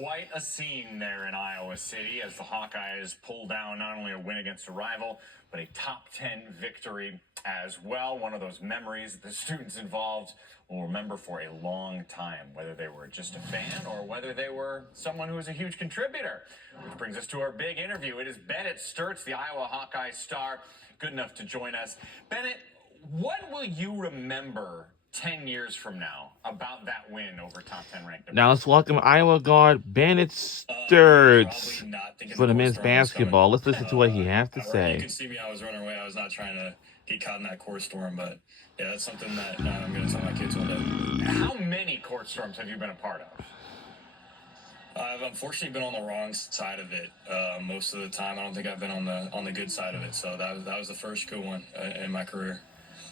quite a scene there in Iowa City as the Hawkeyes pull down not only a win against a rival, but a top 10 victory as well. One of those memories that the students involved will remember for a long time, whether they were just a fan or whether they were someone who was a huge contributor. Which brings us to our big interview. It is Bennett Stirtz, the Iowa Hawkeye star, good enough to join us. Bennett, what will you remember 10 years from now about that win over top 10 ranked? Now let's welcome Iowa guard Bennett Stirtz for the men's basketball. Let's listen to what he has to say. You can see me, I was running away. I was not trying to get caught in that court storm, but yeah, that's something that I'm going to tell my kids one day. How many court storms have you been a part of? I've unfortunately been on the wrong side of it most of the time. I don't think I've been on the good side of it, so that was the first good one in my career.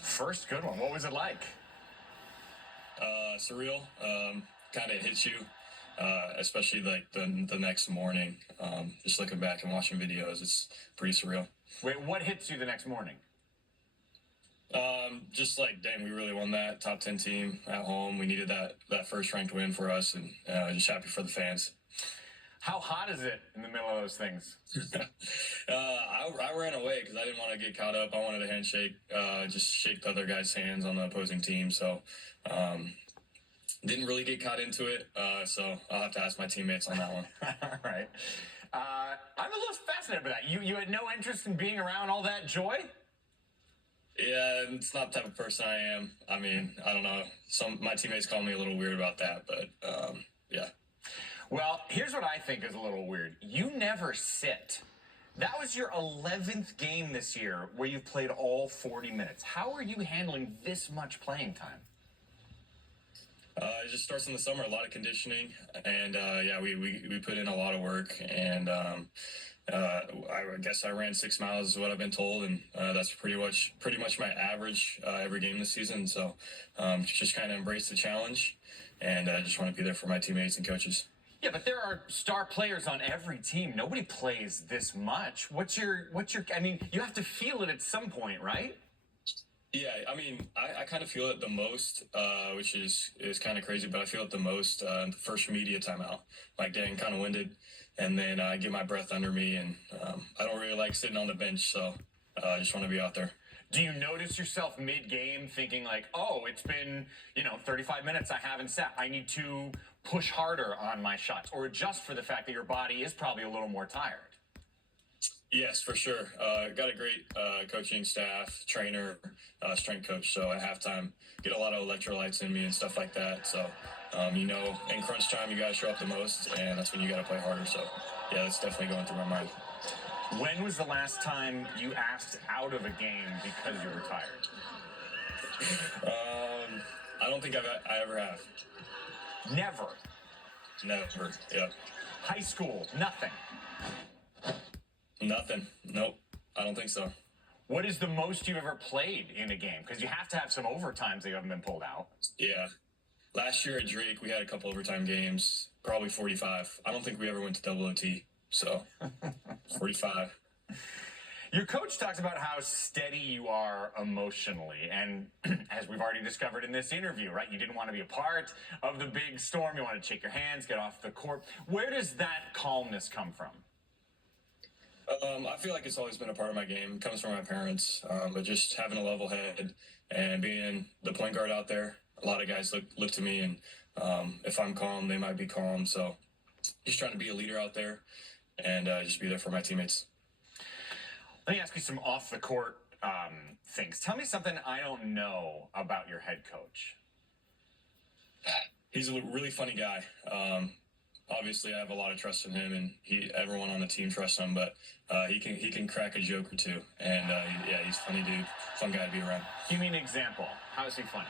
First good one. What was it like? Surreal. Kind of hits you, especially like the next morning. Just looking back and watching videos, it's pretty surreal. Wait, what hits you the next morning? Just like, dang, we really won that top 10 team at home. We needed that first ranked win for us, and just happy for the fans. How hot is it in the middle of those things? I ran away because I didn't want to get caught up. I wanted a handshake, just shake the other guy's hands on the opposing team. So didn't really get caught into it. So I'll have to ask my teammates on that one. All right. I'm a little fascinated by that. You had no interest in being around all that joy? Yeah, it's not the type of person I am. I mean, I don't know. My teammates call me a little weird about that, but yeah. Well, here's what I think is a little weird. You never sit. That was your 11th game this year where you've played all 40 minutes. How are you handling this much playing time? It just starts in the summer, a lot of conditioning, and yeah, we put in a lot of work, and I guess I ran 6 miles is what I've been told, and that's pretty much my average every game this season. So just kind of embrace the challenge, and I just want to be there for my teammates and coaches. Yeah, but there are star players on every team. Nobody plays this much. What's your? I mean, you have to feel it at some point, right? Yeah, I mean, I kind of feel it the most, which is kind of crazy, but I feel it the most the first media timeout. Like getting kind of winded, and then I get my breath under me, and I don't really like sitting on the bench, so I just want to be out there. Do you notice yourself mid-game thinking like, oh, it's been, 35 minutes I haven't sat. I need to push harder on my shots, or adjust for the fact that your body is probably a little more tired? Yes, for sure. Got a great coaching staff, trainer, strength coach. So at halftime, get a lot of electrolytes in me and stuff like that. So, in crunch time, you got to show up the most, and that's when you got to play harder. So, yeah, that's definitely going through my mind. When was the last time you asked out of a game because you were tired? I don't think I ever have. Never? Never, yeah. High school, nothing? Nothing. Nope. I don't think so. What is the most you've ever played in a game? Because you have to have some overtimes that you haven't been pulled out. Yeah. Last year at Drake, we had a couple overtime games, probably 45. I don't think we ever went to double OT, so 45. Your coach talks about how steady you are emotionally, and as we've already discovered in this interview, right, you didn't want to be a part of the big storm. You wanted to shake your hands, get off the court. Where does that calmness come from? I feel like it's always been a part of my game. It comes from my parents, but just having a level head and being the point guard out there, a lot of guys look to me, and if I'm calm, they might be calm. So just trying to be a leader out there and just be there for my teammates. Let me ask you some off-the-court things. Tell me something I don't know about your head coach. He's a really funny guy. Obviously, I have a lot of trust in him, and everyone on the team trusts him. But he can crack a joke or two, and yeah, he's a funny dude, fun guy to be around. Give me an example. How is he funny?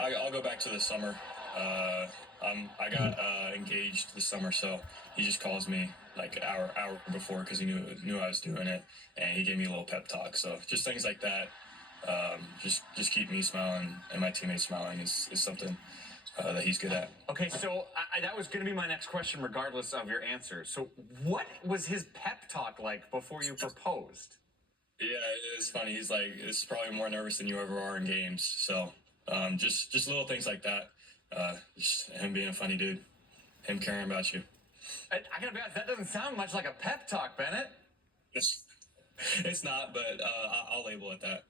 I'll go back to the summer. I got engaged this summer, so he just calls me like an hour before because he knew I was doing it, and he gave me a little pep talk. So just things like that, just keep me smiling and my teammates smiling is something that he's good at. Okay, so that was going to be my next question, regardless of your answer. So what was his pep talk like before you proposed? Yeah, it's funny. He's like, "This is probably more nervous than you ever are in games." So just little things like that. Just him being a funny dude, him caring about you. I gotta be honest, that doesn't sound much like a pep talk, Bennett. It's not, but I'll label it that.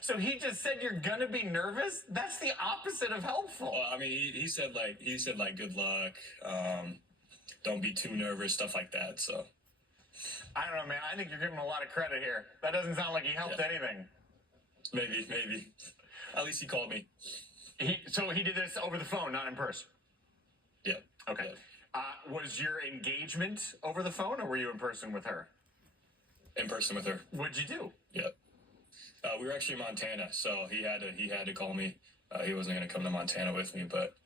So he just said you're gonna be nervous? That's the opposite of helpful. Well, I mean, he said good luck, don't be too nervous, stuff like that. So I don't know, man. I think you're giving him a lot of credit here. That doesn't sound like he helped anything. Maybe. At least he called me. So he did this over the phone, not in person? Yeah. Okay. Yeah. Was your engagement over the phone, or were you in person with her? In person with her. What'd you do? Yeah. We were actually in Montana, so he had to call me. He wasn't going to come to Montana with me, but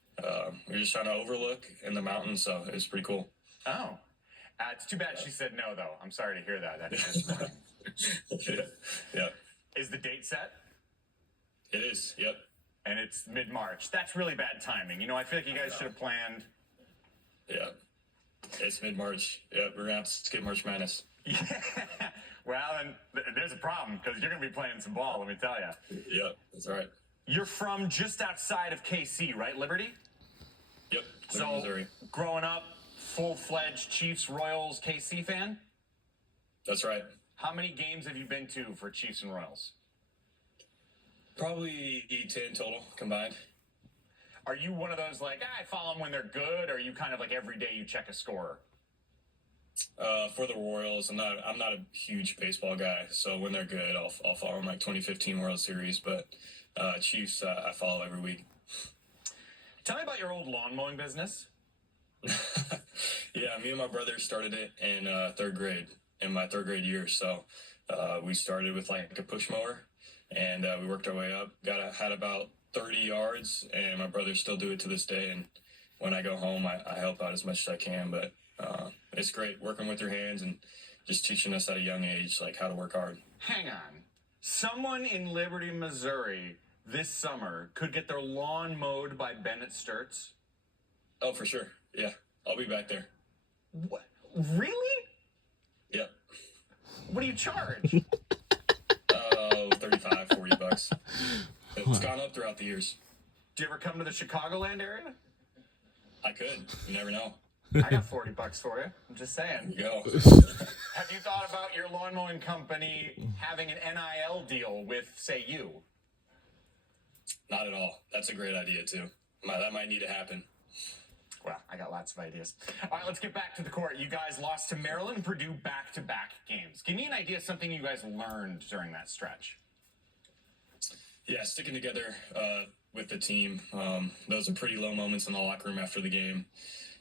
we were just trying to overlook in the mountains, so it was pretty cool. Oh. It's too bad she said no, though. I'm sorry to hear that. That's Yeah. Is the date set? It is, yep. And it's mid-March. That's really bad timing. You know, I feel like you guys should have planned. Yeah. It's mid-March. Yeah, we're going to have to skip March Madness. Yeah. Well, and there's a problem, because you're going to be playing some ball, let me tell you. Yep, that's right. You're from just outside of KC, right? Liberty? Yep, so, Missouri. Growing up, full-fledged Chiefs, Royals, KC fan? That's right. How many games have you been to for Chiefs and Royals? Probably 10 total combined. Are you one of those like, I follow them when they're good, or are you kind of like every day you check a score? For the Royals, I'm not a huge baseball guy, so when they're good, I'll follow them, like 2015 World Series. But Chiefs, I follow every week. Tell me about your old lawn mowing business. Yeah, me and my brother started it in third grade, in my third grade year. So we started with like a push mower, and we worked our way up. Had about 30 yards, and my brothers still do it to this day. And when I go home, I help out as much as I can. But it's great working with your hands and just teaching us at a young age like how to work hard. Hang on. Someone in Liberty, Missouri this summer could get their lawn mowed by Bennett Stirtz? Oh, for sure. Yeah, I'll be back there. What? Really? Yep. What do you charge? 35, 40 bucks. It's gone up throughout the years. Do you ever come to the Chicagoland area? I could. You never know. I got 40 bucks for you. I'm just saying. There you go. Have you thought about your lawn mowing company having an NIL deal with, say, you? Not at all. That's a great idea, too. That might need to happen. Well, I got lots of ideas. All right, let's get back to the court. You guys lost to Maryland and Purdue back-to-back games. Give me an idea of something you guys learned during that stretch. Yeah, sticking together with the team. Those are pretty low moments in the locker room after the game.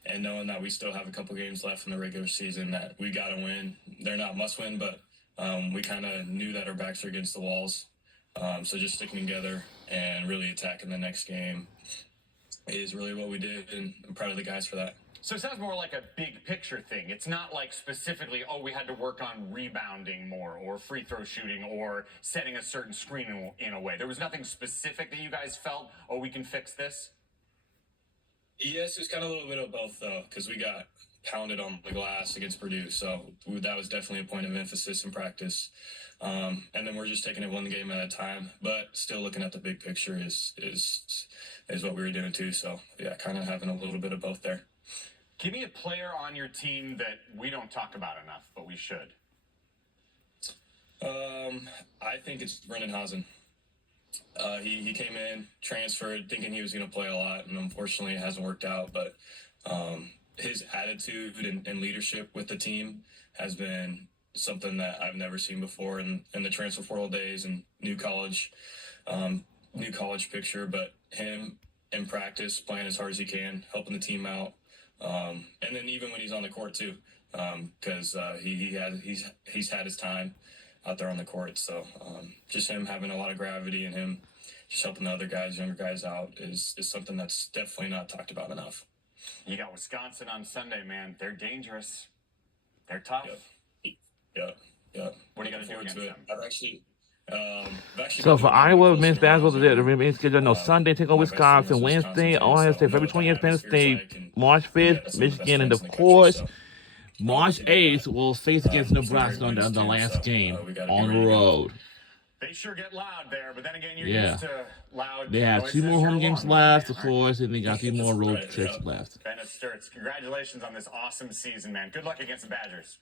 And knowing that we still have a couple games left in the regular season that we got to win. They're not must-win, but we kind of knew that our backs are against the walls. So just sticking together and really attacking the next game is really what we did, and I'm proud of the guys for that. So it sounds more like a big picture thing. It's not like specifically, oh, we had to work on rebounding more or free throw shooting or setting a certain screen in a way. There was nothing specific that you guys felt, oh, we can fix this? Yes, it was kind of a little bit of both, though, because we got pounded on the glass against Purdue. So that was definitely a point of emphasis in practice. And then we're just taking it one game at a time, but still looking at the big picture is what we were doing too. So yeah, kind of having a little bit of both there. Give me a player on your team that we don't talk about enough, but we should. I think it's Brendan Hausen. He came in, transferred, thinking he was going to play a lot, and unfortunately it hasn't worked out. But his attitude and leadership with the team has been something that I've never seen before in the transfer portal days and new college picture. But him in practice, playing as hard as he can, helping the team out, and then even when he's on the court too, because he's had his time out there on the court. So just him having a lot of gravity and him just helping the other guys, younger guys out is something that's definitely not talked about enough. You got Wisconsin on Sunday, man. They're dangerous. They're tough. Yeah. What are you going to do against them? I've actually So for Iowa men's basketball, the remaining schedule, no, Sunday take on Wisconsin, Wednesday, Ohio State, February 20th, Penn State, March 5th, Michigan, and of course, March 8th, we'll face against Nebraska on the last game on the road. They sure get loud there, but then again, you're Yeah. used to loud. They have 2 noises more home your games lawn left, of mowing, aren't course, and they got 3 more road Right, trips yeah. left. you? Bennett, stirtz, congratulations on this awesome season, man. Good luck against the Badgers.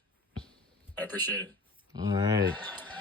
I appreciate it. All right.